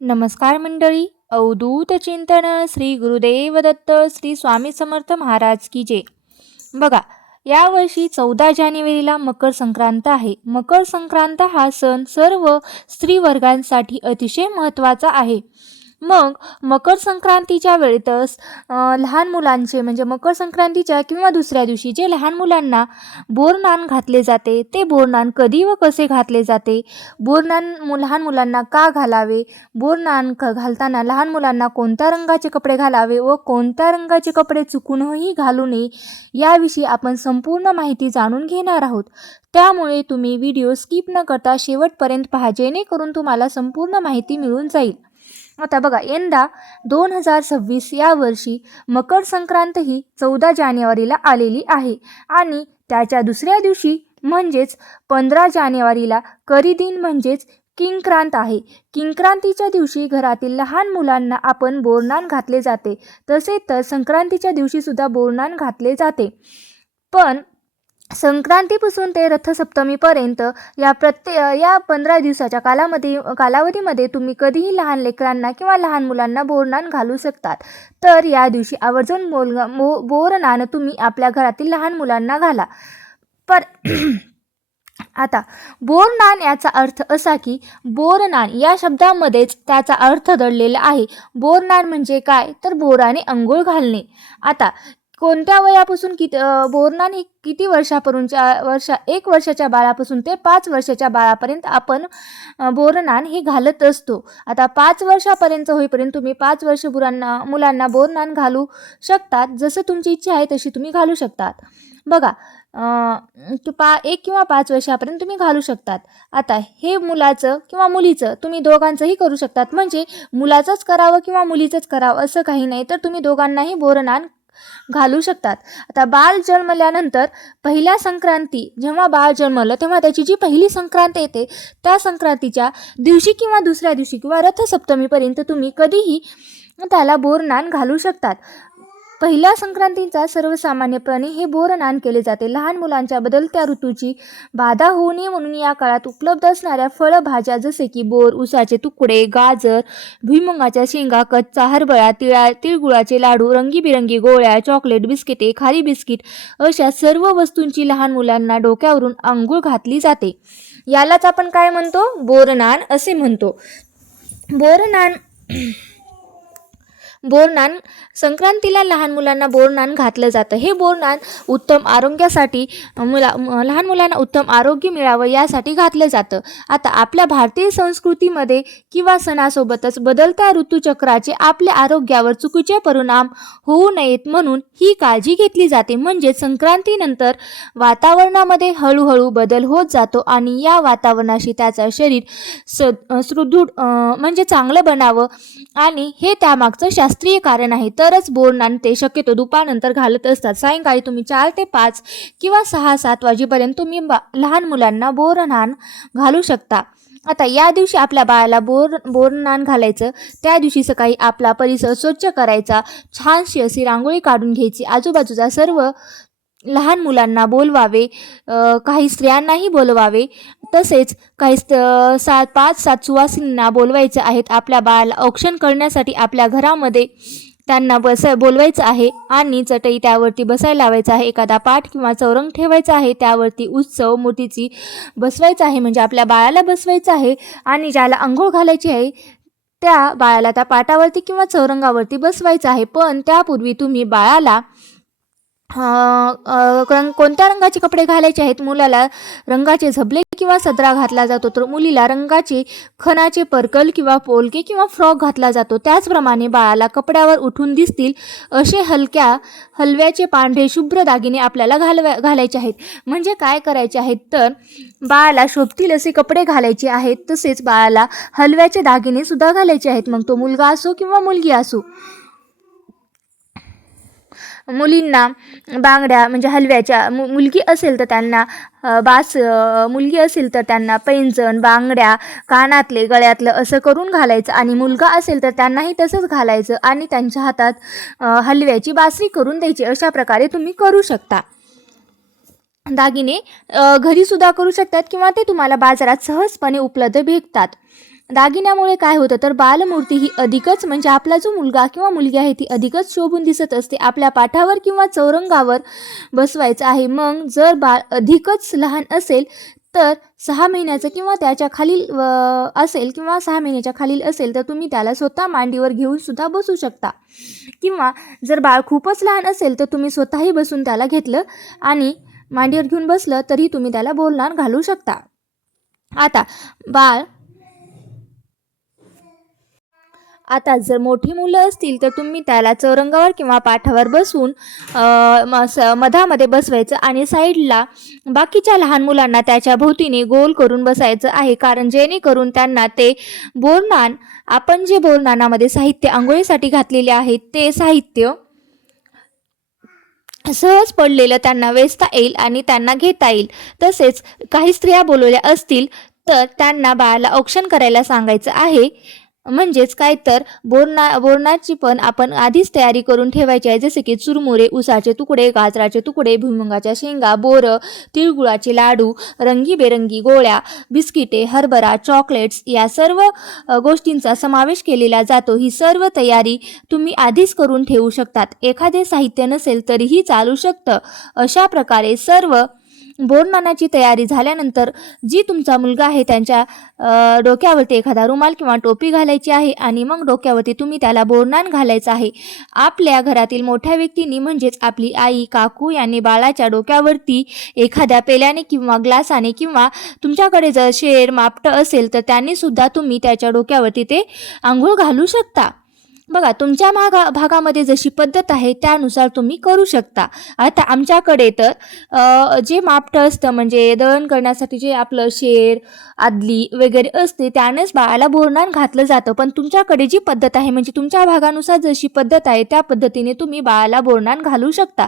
नमस्कार मंडळी. अवधूत चिंतन श्री गुरुदेव दत्त श्री स्वामी समर्थ महाराज की जय. बघा, यावर्षी 14 जानेवारीला मकर संक्रांत आहे. मकर संक्रांत हा सण सर्व स्त्री वर्गांसाठी अतिशय महत्त्वाचा आहे. मग मकर संक्रांतीच्या वेळेतच लहान मुलांचे म्हणजे मकर संक्रांतीच्या किंवा दुसऱ्या दिवशी जे लहान मुलांना बोरनान घातले जाते, ते बोरनान कधी व कसे घातले जाते, बोरनान लहान मुलांना का घालावे, बोरनान घालताना लहान मुलांना कोणत्या रंगाचे कपडे घालावे व कोणत्या रंगाचे कपडे चुकूनही घालू नये, याविषयी आपण संपूर्ण माहिती जाणून घेणार आहोत. त्यामुळे तुम्ही व्हिडिओ स्किप न करता शेवटपर्यंत पहा, जेणेकरून तुम्हाला संपूर्ण माहिती मिळून जाईल. आता बघा, यंदा 2026 या वर्षी मकर संक्रांत ही 14 जानेवारीला आलेली आहे आणि त्याच्या दुसऱ्या दिवशी म्हणजेच 15 जानेवारीला करीदिन म्हणजेच किंक्रांत आहे. किंक्रांतीच्या दिवशी घरातील लहान मुलांना आपण बोरनान घातले जाते. तसेच तर संक्रांतीच्या दिवशी सुद्धा बोरनान घातले जाते. पण संक्रांतीपासून ते रथसप्तमीपर्यंत या 15 दिवसाच्या कालावधीमध्ये तुम्ही कधीही लहान लेकरांना किंवा लहान मुलांना बोरनान घालू शकतात. तर या दिवशी आवर्जून बोरनान तुम्ही आपल्या घरातील लहान मुलांना घाला. पर आता बोरनान याचा अर्थ असा की बोरनान या शब्दामध्येच त्याचा अर्थ दडलेला आहे. बोरनान म्हणजे काय, तर बोराने अंघोळ घालणे. आता कोणत्या वयापासून बोरनान ही किती वर्षापर्यंतच्या 1 वर्षाच्या बाळापासून ते 5 वर्षाच्या बाळापर्यंत आपण बोरनान हे घालत असतो. आता 5 वर्षापर्यंत होईपर्यंत तुम्ही 5 वर्ष मुलांना बोरनान घालू शकतात. जसं तुमची इच्छा आहे तशी तुम्ही घालू शकतात. बघा, 1 किंवा 5 वर्षापर्यंत तुम्ही घालू शकतात. आता हे मुलाचं किंवा मुलीचं तुम्ही दोघांचंही करू शकतात. म्हणजे मुलाचंच करावं किंवा मुलीचंच करावं असं काही नाही, तर तुम्ही दोघांनाही बोरनान घालू शकतात. आता बाळ जन्मल्यानंतर पहिल्या संक्रांती, जेव्हा बाळ जन्मलं तेव्हा त्याची जी पहिली संक्रांत येते, त्या संक्रांतीच्या दिवशी किंवा दुसऱ्या दिवशी किंवा रथसप्तमीपर्यंत तुम्ही कधीही त्याला बोरनान घालू शकतात. पहिल्या संक्रांतीचा सर्वसामान्यपणे हे बोरनान केले जाते. लहान मुलांच्या बदलत्या ऋतूची बाधा होऊ नये म्हणून या काळात उपलब्ध असणाऱ्या फळभाज्या जसे की बोर, उसाचे तुकडे, गाजर, भुईमुगाच्या शेंगा, कच्चा हरभरा, तिळगुळाचे लाडू, रंगीबिरंगी गोळ्या, चॉकलेट, बिस्किटे, खारी बिस्किट अशा सर्व वस्तूंची लहान मुलांना डोक्यावरून अंघोळ घातली जाते. यालाच आपण काय म्हणतो, बोरनान असे म्हणतो. बोरनान संक्रांतीला लहान मुलांना बोरनान घातलं जातं. हे बोरनान उत्तम आरोग्यासाठी लहान मुलांना उत्तम आरोग्य मिळावं यासाठी घातलं जातं. आता आपल्या भारतीय संस्कृतीमध्ये किंवा सणासोबतच बदलत्या ऋतुचक्राचे आपल्या आरोग्यावर चुकीचे परिणाम होऊ नयेत म्हणून ही काळजी घेतली जाते. म्हणजे संक्रांतीनंतर वातावरणामध्ये हळूहळू बदल होत जातो आणि या वातावरणाशी त्याचं शरीर सुदृढ म्हणजे चांगलं बनावं आणि हे त्यामागचं शास्त्रीय कारण आहे. तरच बोरनान ते शक्यतो दुपारनंतर घालत असतात. सायंकाळी तुम्ही 4 ते 5 किंवा 6-7 वाजेपर्यंत तुम्ही लहान मुलांना बोरनान घालू शकता. आता या दिवशी आपल्या बाळाला बोरनान घालायचं. त्या दिवशी सकाळी आपला परिसर स्वच्छ करायचा, छानशी अशी रांगोळी काढून घ्यायची, आजूबाजूचा सर्व लहान मुलांना बोलवावे, काही स्त्रियांनाही बोलवावे, तसेच काही 5-7 सुवासिनींना बोलवायचे आहेत. आपल्या बाळाला औक्षण करण्यासाठी आपल्या घरामध्ये त्यांना बोलवायचं आहे आणि चटई त्यावरती बसायला लावायचं आहे. एखादा पाट किंवा चौरंग ठेवायचा आहे, त्यावरती उत्सव मूर्तीची बसवायचं आहे, म्हणजे आपल्या बाळाला बसवायचं आहे आणि ज्याला अंघोळ घालायची आहे त्या बाळाला त्या पाटावरती किंवा चौरंगावरती बसवायचं आहे. पण त्यापूर्वी तुम्ही बाळाला कोणत्या रंगाचे कपडे घालायचे आहेत. मुलाला रंगाचे झबले किंवा सदरा घातला जातो, तर मुलीला रंगाचे खणाचे पर्कल किंवा पोलके किंवा फ्रॉक घातला जातो. त्याचप्रमाणे बाळाला कपड्यावर उठून दिसतील असे हलव्याचे पांढरे शुभ्र दागिने आपल्याला घालायचे आहेत. म्हणजे काय करायचे आहेत, तर बाळाला शोभतील असे कपडे घालायचे आहेत. तसेच बाळाला हलव्याचे दागिने सुद्धा घालायचे आहेत. मग तो मुलगा असो किंवा मुलगी असो. मुलींना बांगड्या म्हणजे हलव्याच्या, मुलगी असेल तर त्यांना मुलगी असेल तर त्यांना पैंजण, बांगड्या, कानातले, गळ्यातलं असं करून घालायचं आणि मुलगा असेल तर त्यांनाही तसंच घालायचं आणि त्यांच्या हातात हलव्याची बासरी करून द्यायची. अशा प्रकारे तुम्ही करू शकता. दागिने घरीसुद्धा करू शकतात किंवा ते तुम्हाला बाजारात सहजपणे उपलब्ध भेटतात. दागिन्यामुळे काय होतं तर बालमूर्ती ही अधिकच म्हणजे आपला जो मुलगा किंवा मुलगी आहे ती अधिकच शोभून दिसत असते. आपल्या पाठावर किंवा चौरंगावर बसवायचं आहे. मग जर बाळ अधिकच लहान असेल तर 6 महिन्याचं किंवा त्याच्या खालील असेल किंवा 6 महिन्याच्या खालील असेल तर तुम्ही त्याला स्वतः मांडीवर घेऊन सुद्धा बसू शकता. किंवा जर बाळ खूपच लहान असेल तर तुम्ही स्वतःही बसून त्याला घेतलं आणि मांडीवर घेऊन बसलं तरी तुम्ही त्याला बोलणार घालू शकता. आता जर मोठी मुलं असतील तर तुम्ही त्याला चौरंगावर किंवा पाठावर बसवून मधामध्ये बसवायचं आणि साईडला बाकीच्या लहान मुलांना त्याच्या भोवतीने गोल करून बसायचं आहे. कारण जेणेकरून त्यांना ते बोरनान, आपण जे बोरनानामध्ये साहित्य आंघोळीसाठी घातलेले आहे ते साहित्य सहज पडलेलं त्यांना वेचता येईल आणि त्यांना घेता येईल. तसेच काही स्त्रिया बोलवल्या असतील तर त्यांना बाळाला औक्षण करायला सांगायचं आहे. म्हणजेच काय तर बोरणाची पण आपण आधीच तयारी करून ठेवायची आहे. जसे की चुरमुरे, उसाचे तुकडे, गाजराचे तुकडे, भुईमुगाच्या शेंगा, बोरं, तिळगुळाचे लाडू, रंगीबेरंगी गोळ्या, बिस्किटे, हरभरा, चॉकलेट्स या सर्व गोष्टींचा समावेश केलेला जातो. ही सर्व तयारी तुम्ही आधीच करून ठेवू शकतात. एखादे साहित्य नसेल तरीही चालू शकतं. अशा प्रकारे सर्व बोरनानाची तयारी झाल्यानंतर जी तुमचा मुलगा आहे त्यांच्या डोक्यावरती एखादा रुमाल किंवा टोपी घालायची आहे आणि मग डोक्यावरती तुम्ही त्याला बोरनान घालायचं आहे. आपल्या घरातील मोठ्या व्यक्तींनी म्हणजेच आपली आई, काकू यांनी बाळाच्या डोक्यावरती एखाद्या पेल्याने किंवा ग्लासाने किंवा तुमच्याकडे जर शेर मापटं असेल तर त्यांनी सुद्धा तुम्ही त्याच्या डोक्यावरती ते आंघोळ घालू शकता. बघा, तुमच्या भागामध्ये जशी पद्धत आहे त्यानुसार तुम्ही करू शकता. आता आमच्याकडे तर जे मापटं असतं म्हणजे दळण करण्यासाठी जे आपलं शेर, आदली वगैरे असते त्यानेच बाळाला बोरनान घातलं जातं. पण तुमच्याकडे जी पद्धत आहे म्हणजे तुमच्या भागानुसार जशी पद्धत आहे त्या पद्धतीने तुम्ही बाळाला बोरनान घालू शकता.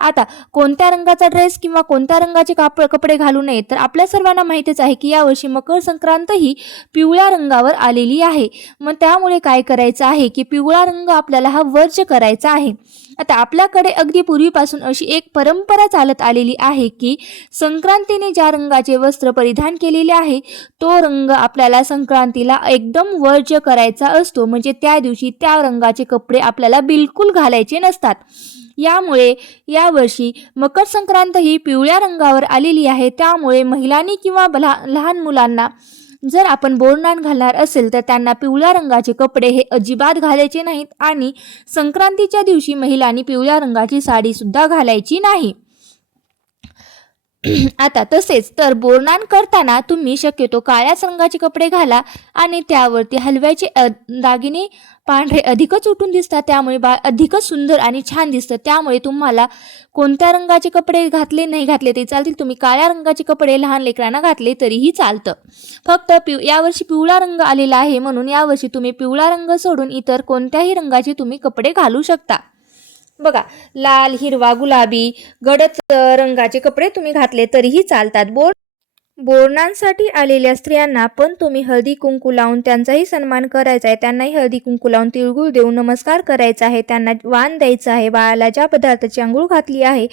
आता कोणत्या रंगाचा ड्रेस किंवा कोणत्या रंगाचे कपडे घालू नये तर आपल्या सर्वांना माहितीच आहे की यावर्षी मकर संक्रांत ही पिवळ्या रंगावर आलेली आहे. मग त्यामुळे काय करायचं आहे की पिवळा रंग आपल्याला हा वर्ज करायचा आहे. आता आपल्याकडे अगदी पूर्वीपासून अशी एक परंपरा चालत आलेली आहे की संक्रांतीने ज्या रंगाचे वस्त्र परिधान केलेले आहे तो रंग आपल्याला संक्रांतीला एकदम वर्ज करायचा असतो. म्हणजे त्या दिवशी त्या रंगाचे कपडे आपल्याला बिलकुल घालायचे नसतात. यामुळे यावर्षी मकर संक्रांत ही पिवळ्या रंगावर आलेली आहे. त्यामुळे महिलांनी किंवा लहान मुलांना जर आपण बोरनान घालणार असेल तर त्यांना पिवळ्या रंगाचे कपडे हे अजिबात घालायचे नाहीत आणि संक्रांतीच्या दिवशी महिलांनी पिवळ्या रंगाची साडी सुद्धा घालायची नाही. आता तसेच तर बोरनान करताना तुम्ही शक्यतो काळ्याच रंगाचे कपडे घाला आणि त्यावरती हलव्याचे दागिने पांढरे अधिकच उठून दिसतात. त्यामुळे बाळ अधिकच सुंदर आणि छान दिसतं. त्यामुळे तुम्हाला कोणत्या रंगाचे कपडे घातले नाही घातले ते चालतील. तुम्ही काळ्या रंगाचे कपडे लहान लेकरांना घातले तरीही चालतं. फक्त यावर्षी पिवळा रंग आलेला आहे म्हणून यावर्षी तुम्ही पिवळा रंग सोडून इतर कोणत्याही रंगाचे तुम्ही कपडे घालू शकता. बघा, लाल, हिरवा, गुलाबी, गडद रंगाचे कपडे तुम्ही घातले तरीही चालतात. बोरनांसाठी आलेल्या स्त्रियांना पण तुम्ही हळदी कुंकू लावून त्यांचाही सन्मान करायचा आहे. त्यांनाही हळदी कुंकू लावून तिळगुळ देऊन नमस्कार करायचा आहे. त्यांना वाण द्यायचं आहे. बाळाला ज्या पदार्थाची आंघोळ घातली आहे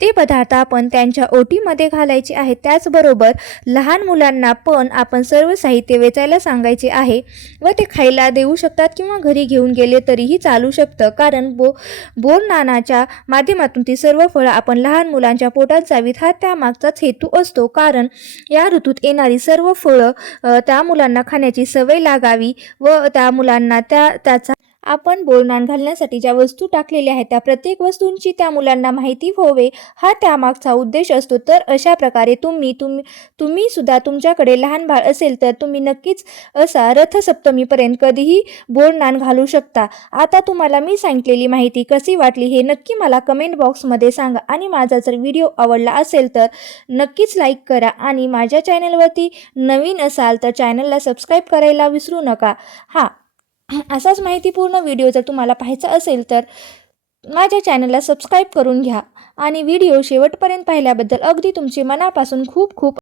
ते पदार्थ आपण त्यांच्या ओटीमध्ये घालायचे आहे. त्याचबरोबर लहान मुलांना पण आपण सर्व साहित्य वेचायला सांगायचे आहे व ते खायला देऊ शकतात किंवा घरी घेऊन गेले तरीही चालू शकतं. कारण बोरनानाच्या माध्यमातून ती सर्व फळं आपण लहान मुलांच्या पोटात जावीत हा त्यामागचाच हेतू असतो. कारण या ऋतूत येणारी सर्व फळं त्या मुलांना खाण्याची सवय लागावी व त्या मुलांना त्याचा आपण बोरनान घालण्यासाठी ज्या वस्तू टाकलेल्या आहेत त्या प्रत्येक वस्तूंची त्या मुलांना माहिती व्हावे हा त्यामागचा उद्देश असतो. तर अशा प्रकारे तुम्ही सुद्धा तुमच्याकडे लहान बाळ असेल तर तुम्ही नक्कीच असा रथसप्तमीपर्यंत कधीही बोरनान घालू शकता. आता तुम्हाला मी सांगितलेली माहिती कशी वाटली हे नक्की मला कमेंट बॉक्समध्ये सांगा आणि माझा जर व्हिडिओ आवडला असेल तर नक्कीच लाईक करा आणि माझ्या चॅनलवरती नवीन असाल तर चॅनलला सबस्क्राईब करायला विसरू नका. असाच माहितीपूर्ण व्हिडिओ जर तुम्हाला पाहायचा असेल तर माझ्या चॅनलला सबस्क्राईब करून घ्या आणि व्हिडिओ शेवटपर्यंत पाहिल्याबद्दल अगदी तुमचे मनापासून खूप खूप